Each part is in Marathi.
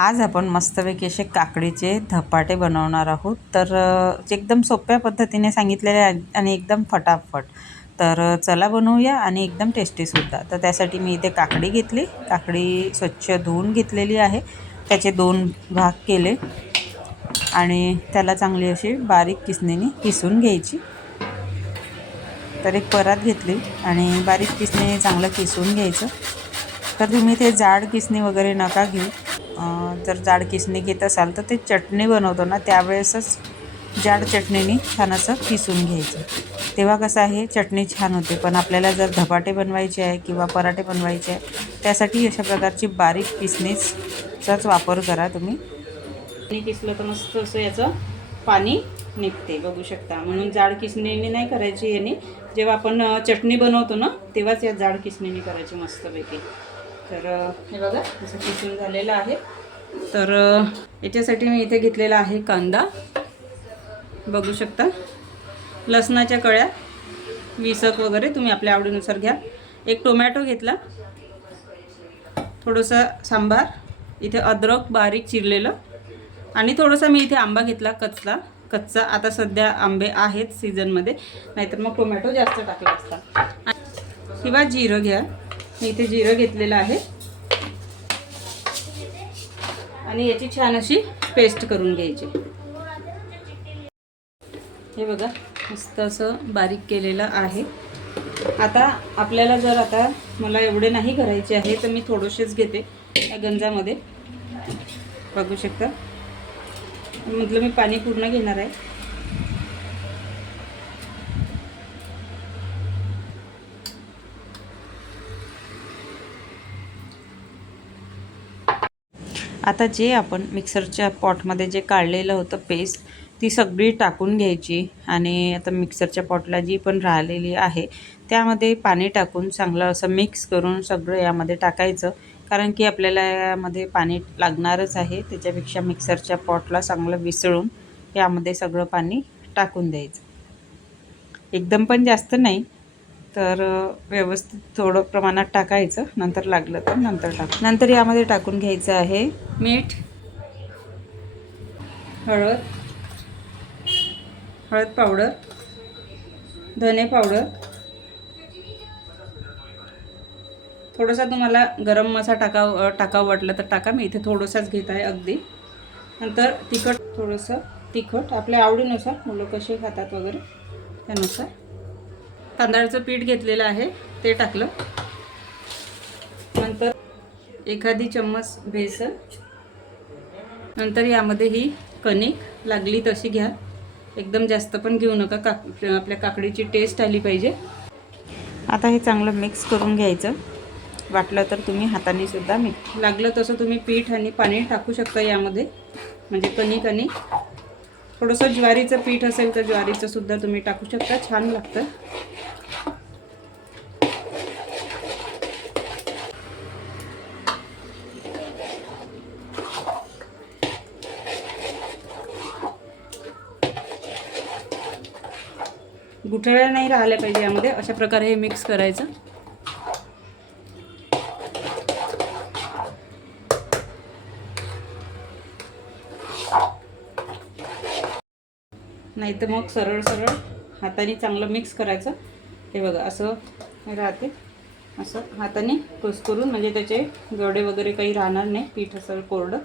आज आपण मस्तपैकी असे काकडीचे धपाटे बनवणार आहोत. तर एकदम सोप्या पद्धतीने सांगितलेले आहे आणि एकदम फटाफट. तर चला बनवूया आणि एकदम टेस्टीसुद्धा तर त्यासाठी मी इथे काकडी घेतली. काकडी स्वच्छ धुवून घेतलेली आहे. त्याचे दोन भाग केले. आणि त्याला चांगली अशी बारीक किसणीने किसून घ्यायची. तर एक परात घेतली आणि बारीक किसणीने चांगलं किसून घ्यायचं. तर तुम्ही ते जाड किसणी वगैरे नका घेऊ. जर जाड किसणी घेत असाल तर ते चटणी बनवतो ना त्यावेळेसच जाड चटणीने छान असं किसून घ्यायचं. तेव्हा कसं आहे चटणी छान होते. पण आपल्याला जर धपाटे बनवायचे आहे किंवा पराठे बनवायचे आहे त्यासाठी अशा प्रकारची बारीक किसणीचाच वापर करा तुम्ही. पाणी किसलं तर मस्त असं याचं पाणी निघते बघू शकता. म्हणून जाड किसणीने नाही करायची याने जेव्हा आपण चटणी बनवतो ना तेव्हाच या जाड किसणीने करायची मस्तपैकी. तर हे बघा असं किसून झालेलं आहे. तर याच्यासाठी मी इथे घेतलेला आहे कांदा. बघू शकता. लसणाच्या कळ्या विसक वगैरे तुम्ही आपल्या आवडीनुसार घ्या. एक टोमॅटो घेतला. थोडंसं सांबार इथे अद्रक बारीक चिरलेलं. आणि थोडंसं मी इथे आंबा घेतला कच्चा. कच्चा आता सध्या आंबे आहेत सीझनमध्ये नाहीतर मग टोमॅटो जास्त टाकला असता. किंवा जिरं घ्या. मी इथे जिरं घेतलेलं आहे. आणि याची छान अशी पेस्ट करून घ्यायची. हे बघा मस्त असं बारीक केलेलं आहे. आता आपल्याला जर आता मला एवढे नाही करायचे आहे तर मी थोडेसेच घेते या गंजामध्ये. बघू शकता. म्हटलं मी पाणी पूर्ण घेणार आहे. आता जे आपण मिक्सरच्या पॉटमध्ये जे काढलेलं होतं पेस्ट ती सगळी टाकून घ्यायची. आणि आता मिक्सरच्या पॉटला जी पण राहिलेली आहे त्यामध्ये पाणी टाकून चांगलं असं मिक्स करून सगळं यामध्ये टाकायचं. कारण की आपल्याला यामध्ये पाणी लागणारच आहे त्याच्यापेक्षा मिक्सरच्या पॉटला चांगलं विसळून यामध्ये सगळं पाणी टाकून द्यायचं. एकदम पण जास्त नाही तर व्यवस्थित थोडं प्रमाणात टाकायचं. नंतर लागलं तर नंतर टाक. नंतर यामध्ये टाकून घ्यायचं आहे मीठ हळद हळद पावडर धने पावडर. थोडासा तुम्हाला गरम मसा टाकाव टाकावं वाटलं तर टाका. मी इथे थोडंसाच घेत आहे अगदी. नंतर तिखट थोडंसं तिखट. आपल्या आवडीनुसार मुलं कसे खातात वगैरे त्यानुसार तांदळाचं पीठ घेतलेलं आहे ते टाकलं. नंतर एखादी चम्मच बेसन नंतर यामध्ये ही कणिक लागली तशी घ्या. एकदम जास्त पण घेऊ नका काक आपल्या काकडीची टेस्ट आली पाहिजे. आता हे चांगलं मिक्स करून घ्यायचं. वाटलं तर तुम्ही हाताने सुद्धा मिक्स लागलं तसं तुम्ही पीठ आणि पाणी टाकू शकता यामध्ये. म्हणजे कणिक आणि थोडंसं ज्वारीचं पीठ असेल तर ज्वारीचं सुद्धा तुम्ही टाकू शकता. छान लागतं. गुठळ्या नाही राहिल्या पाहिजे यामध्ये. अशा प्रकारे हे मिक्स करायचं. नाही तर मग सरळ सरळ हाताने चांगलं मिक्स करायचं. हे बघा असं राहते. असं हाताने कुस करून म्हणजे त्याचे गडे वगैरे काही राहणार नाही पीठ असं कोरडं.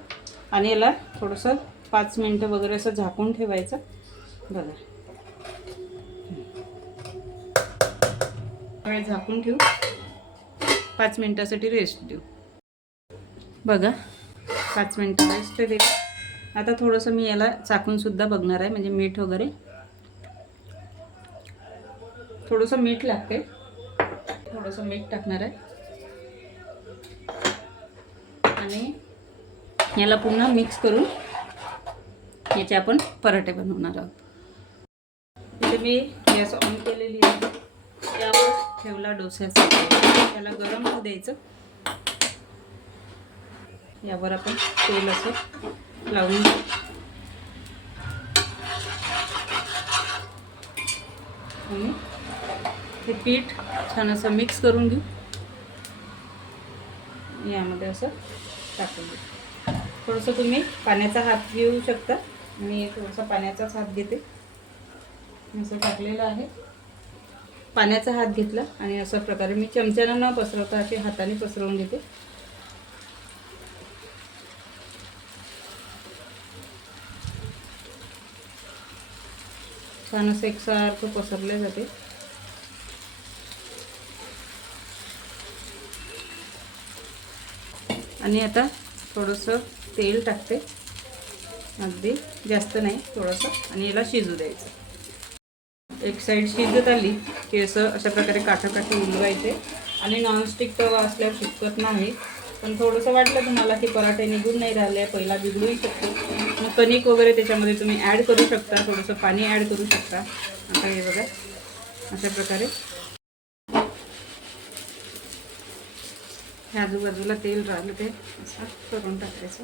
आणि याला थोडंसं पाच मिनटं वगैरे असं झाकून ठेवायचं. बघा. वेळ झाकून ठेवू. पाच मिनटासाठी रेस्ट देऊ. बघा. पाच मिनटं रेस्ट देऊ. आता थोडंसं मी याला चाकूनसुद्धा बघणार आहे म्हणजे मीठ वगैरे. थोडंसं मीठ लागते थोडंसं मीठ टाकणार आहे. आणि याला पुन्हा मिक्स करून याचे आपण पराठे बनवणार आहोत. इथे मी गॅस ऑन केलेली आहे. त्यावर ठेवला डोस्याचा. त्याला गरम होऊ द्यायचं. यावर आपण तेल असं लावून. घेऊ. आणि हे पीठ छान असं मिक्स करून घेऊ. यामध्ये असं टाकून देऊ. थोडंसं तुम्ही पाण्याचा हात घेऊ शकता. मी थोडासा पाण्याचाच हात घेते. असं टाकलेलं आहे. पाण्याचा हात घेतला आणि अशा प्रकारे मी चमच्यानं न पसरवता असे हाताने पसरवून घेते. छान असं एकसारखं पसरले जाते आणि आता थोडंसं तेल टाकते. अगदी जास्त नाही थोडंसं. आणि याला शिजू द्यायचं. एक साईड शिजत आली की असं अशा प्रकारे काठं काठी उलवायचे आणि नॉनस्टिक तवा असल्यावर शिकत नाही. पण थोडंसं वाटलं तुम्हाला की पराठे निघून नाही राहिले पहिला बिघडूही शकतो. मग कणिक वगैरे त्याच्यामध्ये तुम्ही ॲड करू शकता थोडंसं पाणी ॲड करू शकता. आता हे बघा अशा प्रकारे. ह्या आजूबाजूला तेल राहिलं ते असं करून टाकायचं.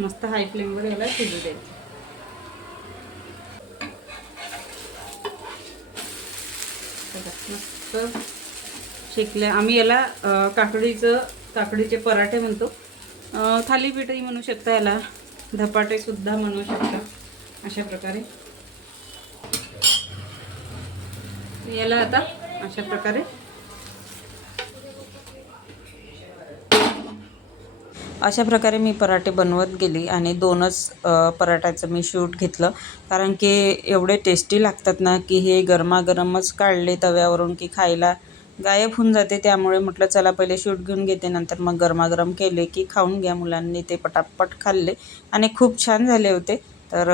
मस्त हाय फ्लेमवर याला शिजू द्यायचं. मस्त शेकले आम्ही याला काकडीचं काकडीचे पराठे म्हणतो. थालीपीठही म्हणू शकता याला. धपाटेसुद्धा म्हणू शकता. अशा प्रकारे. याला आता अशा प्रकारे. अशा प्रकारे मी पराठे बनवत गेली आणि दोनच पराठ्याचं मी शूट घेतलं. कारण की एवढे टेस्टी लागतात ना की हे गरमागरमच काढले तव्यावरून की खायला गायब होऊन जाते. त्यामुळे म्हटलं चला पहिले शूट घेऊन घेते. नंतर मग गरमागरम केले की खाऊन घ्या मुलांनी. ते पटापट खाल्ले आणि खूप छान झाले होते. तर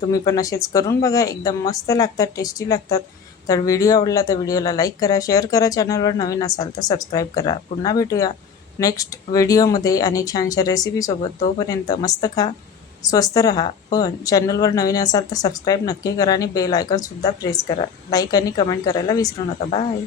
तुम्ही पण असेच करून बघा. एकदम मस्त लागतात टेस्टी लागतात. तर व्हिडिओ आवडला तर व्हिडिओला लाईक करा शेअर करा. चॅनलवर नवीन असाल तर सबस्क्राईब करा. पुन्हा भेटूया नेक्स्ट व्हिडिओमध्ये आणि छानशा रेसिपीसोबत तोपर्यंत मस्त खा स्वस्त रहा. पण चॅनलवर नवीन असाल तर सबस्क्राईब नक्की करा आणि बेल आयकॉनसुद्धा प्रेस करा. लाईक आणि कमेंट करायला विसरू नका. बाय